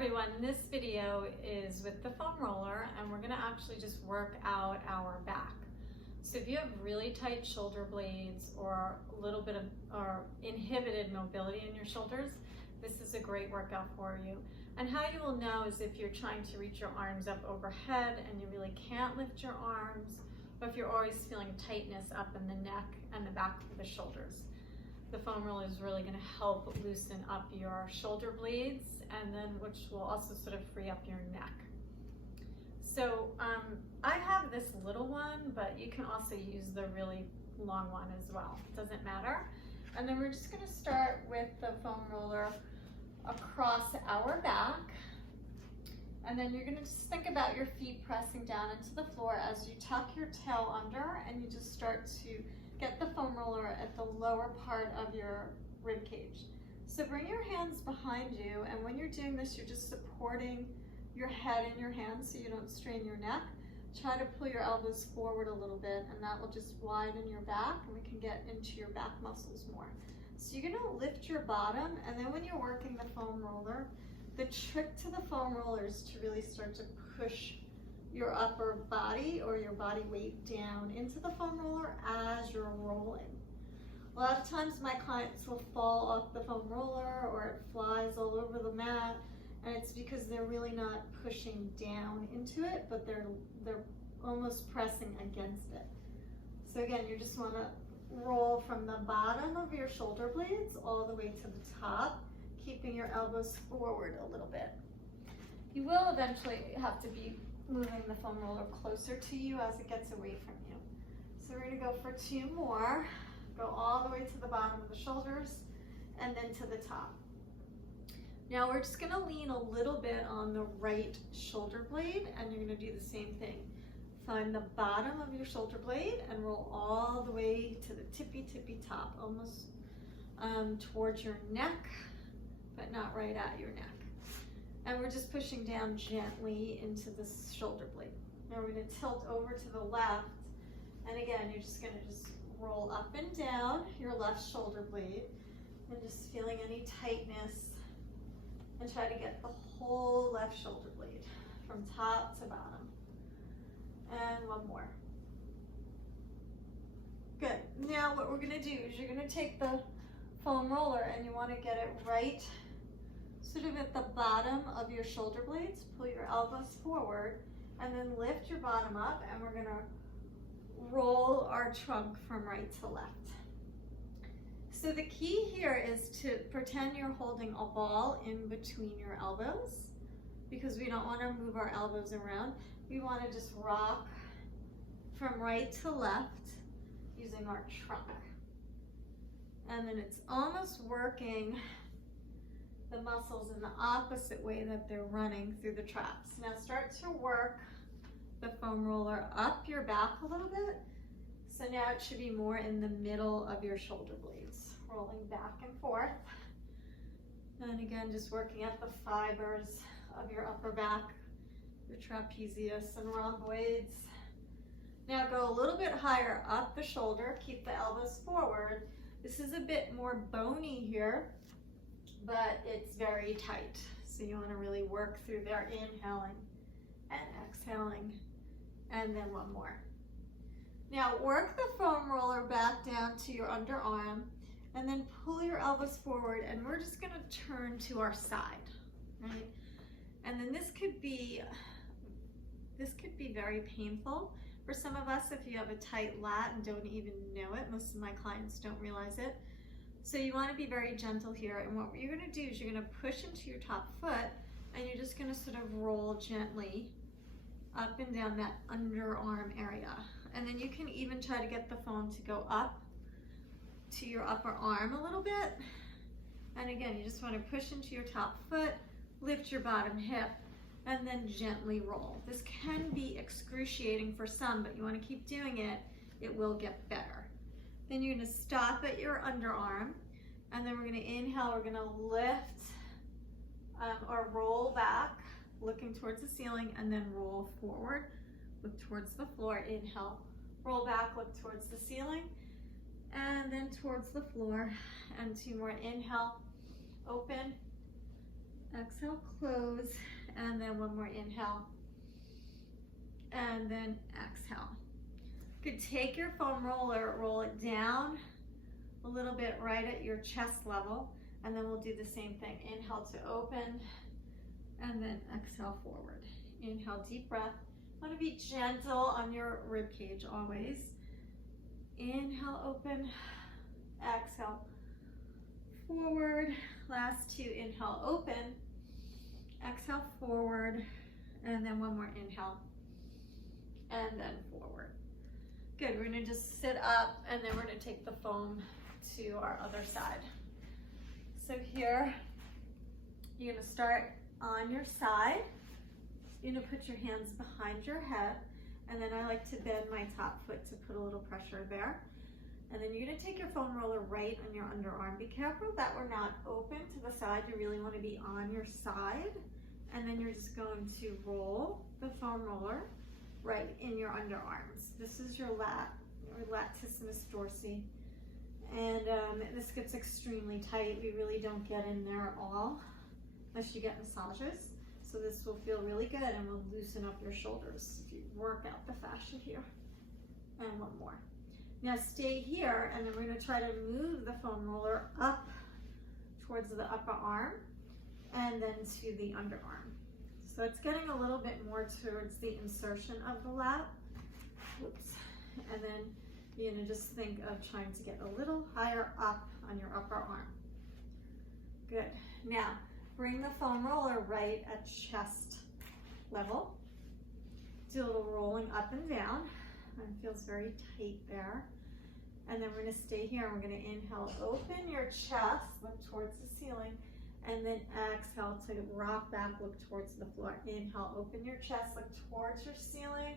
everyone, this video is with the foam roller and we're going to actually just work out our back. So if you have really tight shoulder blades or a little bit of inhibited mobility in your shoulders, this is a great workout for you. And how you will know is if you're trying to reach your arms up overhead and you really can't lift your arms, or if you're always feeling tightness up in the neck and the back of the shoulders. The foam roller is really going to help loosen up your shoulder blades, and then which will also sort of free up your neck. So I have this little one, but you can also use the really long one as well. It doesn't matter. And then we're just going to start with the foam roller across our back. And then you're going to just think about your feet pressing down into the floor as you tuck your tail under, and you just start to get the foam roller at the lower part of your rib cage. So bring your hands behind you, and when you're doing this, you're just supporting your head in your hands so you don't strain your neck. Try to pull your elbows forward a little bit, and that will just widen your back, and we can get into your back muscles more. So you're gonna lift your bottom, and then when you're working the foam roller, the trick to the foam roller is to really start to push your upper body or your body weight down into the foam roller as you're rolling. A lot of times my clients will fall off the foam roller or it flies all over the mat, and it's because they're really not pushing down into it, but they're almost pressing against it. So again, you just want to roll from the bottom of your shoulder blades all the way to the top, keeping your elbows forward a little bit. You will eventually have to be moving the foam roller closer to you as it gets away from you. So we're going to go for 2 more. Go all the way to the bottom of the shoulders and then to the top. Now we're just going to lean a little bit on the right shoulder blade, and you're going to do the same thing. Find the bottom of your shoulder blade and roll all the way to the tippy top, almost towards your neck, but not right at your neck. And we're just pushing down gently into the shoulder blade. Now we're going to tilt over to the left, and again, you're just going to just roll up and down your left shoulder blade, and just feeling any tightness, and try to get the whole left shoulder blade from top to bottom. And 1 more. Good. Now what we're going to do is you're going to take the foam roller and you want to get it right sort of at the bottom of your shoulder blades. Pull your elbows forward and then lift your bottom up, and we're going to roll our trunk from right to left. So the key here is to pretend you're holding a ball in between your elbows, because we don't want to move our elbows around. We want to just rock from right to left using our trunk. And then it's almost working the muscles in the opposite way that they're running through the traps. Now start to work the foam roller up your back a little bit. So now it should be more in the middle of your shoulder blades, rolling back and forth. And again, just working at the fibers of your upper back, your trapezius and rhomboids. Now go a little bit higher up the shoulder, keep the elbows forward. This is a bit more bony here, but it's very tight. So you want to really work through there, inhaling and exhaling, and then 1 more. Now work the foam roller back down to your underarm, and then pull your elbows forward, and we're just going to turn to our side, right? And then this could be very painful for some of us if you have a tight lat and don't even know it. Most of my clients don't realize it. So you want to be very gentle here, and what you're going to do is you're going to push into your top foot, and you're just going to sort of roll gently up and down that underarm area. And then you can even try to get the foam to go up to your upper arm a little bit. And again, you just want to push into your top foot, lift your bottom hip, and then gently roll. This can be excruciating for some, but you want to keep doing it. It will get better. Then you're going to stop at your underarm, and then we're going to inhale. We're going to lift or roll back, looking towards the ceiling, and then roll forward, look towards the floor. Inhale, roll back, look towards the ceiling, and then towards the floor. And 2 more. Inhale, open, Exhale, close, and then one more inhale, and then exhale. Good, take your foam roller, roll it down a little bit right at your chest level, and then we'll do the same thing. Inhale to open, and then exhale forward. Inhale, deep breath. Want to be gentle on your rib cage always. Inhale, open, exhale, forward. Last two, inhale, open, exhale, forward, and then one more inhale, and then forward. Good, we're gonna just sit up, and then we're gonna take the foam to our other side. So here, you're gonna start on your side. You're gonna put your hands behind your head, and then I like to bend my top foot to put a little pressure there. And then you're gonna take your foam roller right on your underarm. Be careful that we're not open to the side. You really wanna be on your side. And then you're just going to roll the foam roller right in your underarms. This is your lat, or latissimus dorsi. And this gets extremely tight. We really don't get in there at all, unless you get massages. So this will feel really good and will loosen up your shoulders if you work out the fascia here. And one more. Now stay here, and then we're gonna try to move the foam roller up towards the upper arm and then to the underarm. So it's getting a little bit more towards the insertion of the lat. Oops. And then you're gonna just think of trying to get a little higher up on your upper arm. Good. Now, bring the foam roller right at chest level. Do a little rolling up and down. It feels very tight there. And then we're gonna stay here, and we're gonna inhale, open your chest, look towards the ceiling, and then exhale to rock back, look towards the floor. Inhale, open your chest, look towards your ceiling,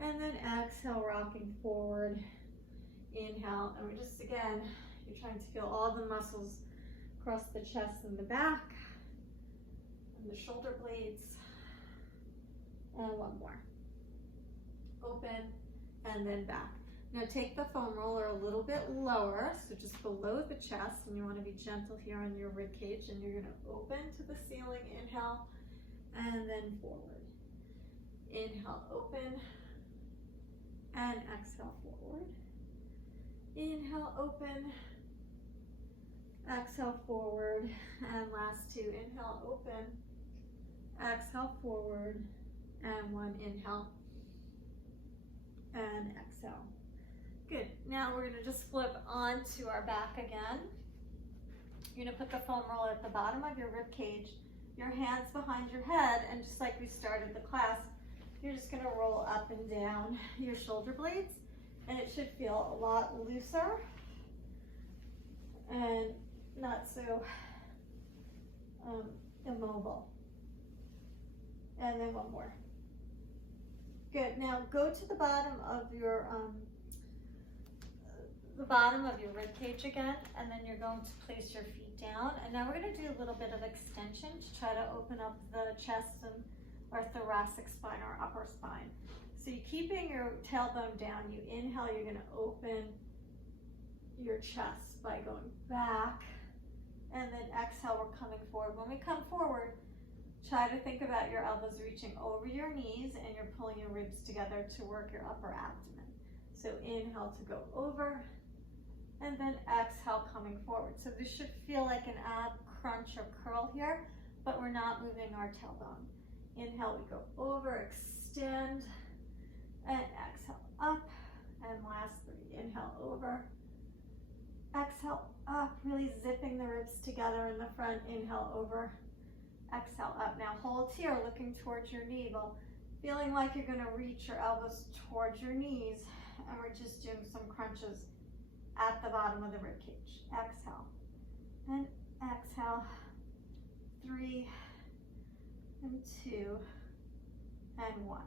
and then exhale, rocking forward. Inhale, and we're just, again, you're trying to feel all the muscles across the chest and the back, and the shoulder blades. And one more. Open, and then back. Now take the foam roller a little bit lower, so just below the chest, and you want to be gentle here on your rib cage, and you're going to open to the ceiling, inhale, and then forward. Inhale, open, and exhale, forward. Inhale, open, exhale, forward, and last two. Inhale, open, exhale, forward, and one inhale, and exhale. Good. Now we're going to just flip onto our back again. You're going to put the foam roller at the bottom of your rib cage, your hands behind your head, and just like we started the class, you're just going to roll up and down your shoulder blades, and it should feel a lot looser and not so immobile. And then one more. Good. Now go to the bottom of your rib cage again, and then you're going to place your feet down. And now we're going to do a little bit of extension to try to open up the chest and our thoracic spine, our upper spine. So you're keeping your tailbone down. You inhale, you're going to open your chest by going back, and then exhale, we're coming forward. When we come forward, try to think about your elbows reaching over your knees, and you're pulling your ribs together to work your upper abdomen. So inhale to go over, and then exhale, coming forward. So this should feel like an ab crunch or curl here, but we're not moving our tailbone. Inhale, we go over, extend, and exhale up, and last three. Inhale over, exhale up, really zipping the ribs together in the front. Inhale over, exhale up. Now hold here, looking towards your navel, feeling like you're going to reach your elbows towards your knees, and we're just doing some crunches at the bottom of the rib cage. Exhale and exhale. 3 and 2 and 1.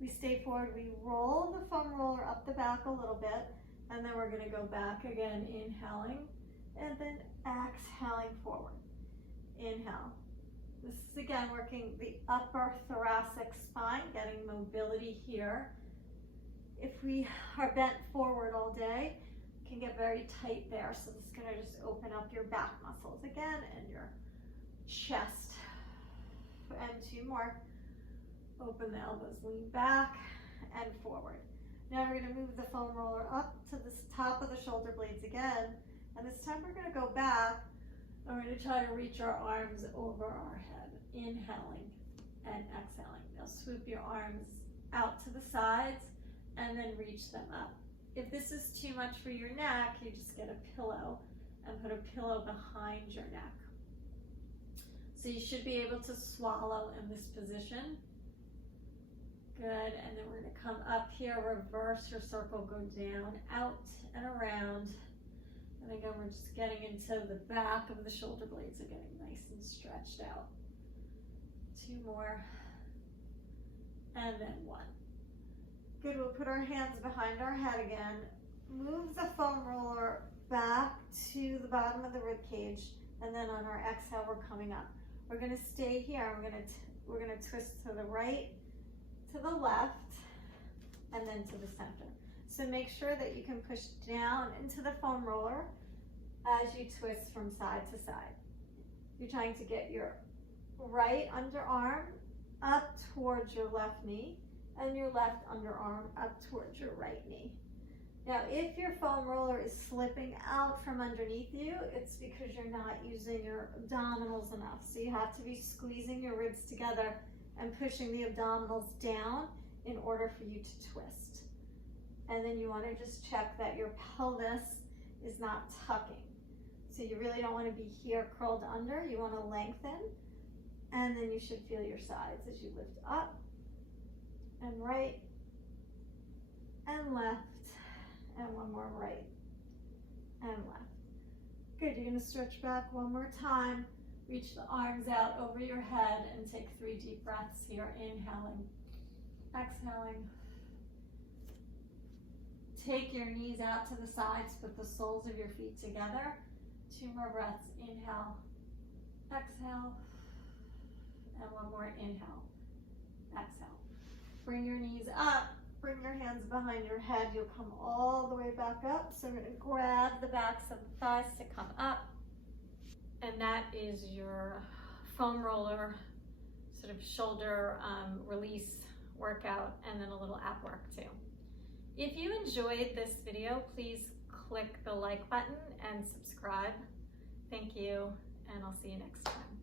We stay forward. We roll the foam roller up the back a little bit, and then we're going to go back again, inhaling, and then exhaling forward. Inhale. This is again working the upper thoracic spine, getting mobility here. If we are bent forward all day, can get very tight there, so this is going to just open up your back muscles again and your chest. And 2 more. Open the elbows, lean back and forward. Now we're going to move the foam roller up to the top of the shoulder blades again. And this time we're going to go back and we're going to try to reach our arms over our head. Inhaling and exhaling. Now swoop your arms out to the sides and then reach them up. If this is too much for your neck, you just get a pillow and put a pillow behind your neck. So you should be able to swallow in this position. Good, and then we're going to come up here, reverse your circle, go down, out and around. And again, we're just getting into the back of the shoulder blades are getting nice and stretched out. 2 more, and then 1. Good, we'll put our hands behind our head again. Move the foam roller back to the bottom of the rib cage, and then on our exhale, we're coming up. We're going to stay here. We're going to twist to the right, to the left, and then to the center. So make sure that you can push down into the foam roller as you twist from side to side. You're trying to get your right underarm up towards your left knee and your left underarm up towards your right knee. Now, if your foam roller is slipping out from underneath you, it's because you're not using your abdominals enough. So you have to be squeezing your ribs together and pushing the abdominals down in order for you to twist. And then you want to just check that your pelvis is not tucking. So you really don't want to be here curled under. You want to lengthen, and then you should feel your sides as you lift up and right and left, and 1 more right and left. Good, you're going to stretch back 1 more time. Reach the arms out over your head and take 3 deep breaths here. Inhaling, exhaling. Take your knees out to the sides, put the soles of your feet together. 2 more breaths. Inhale, exhale, and 1 more. Inhale, exhale. Bring your knees up, bring your hands behind your head. You'll come all the way back up. So we're going to grab the backs of the thighs to come up. And that is your foam roller sort of shoulder release workout, and then a little ab work too. If you enjoyed this video, please click the like button and subscribe. Thank you, and I'll see you next time.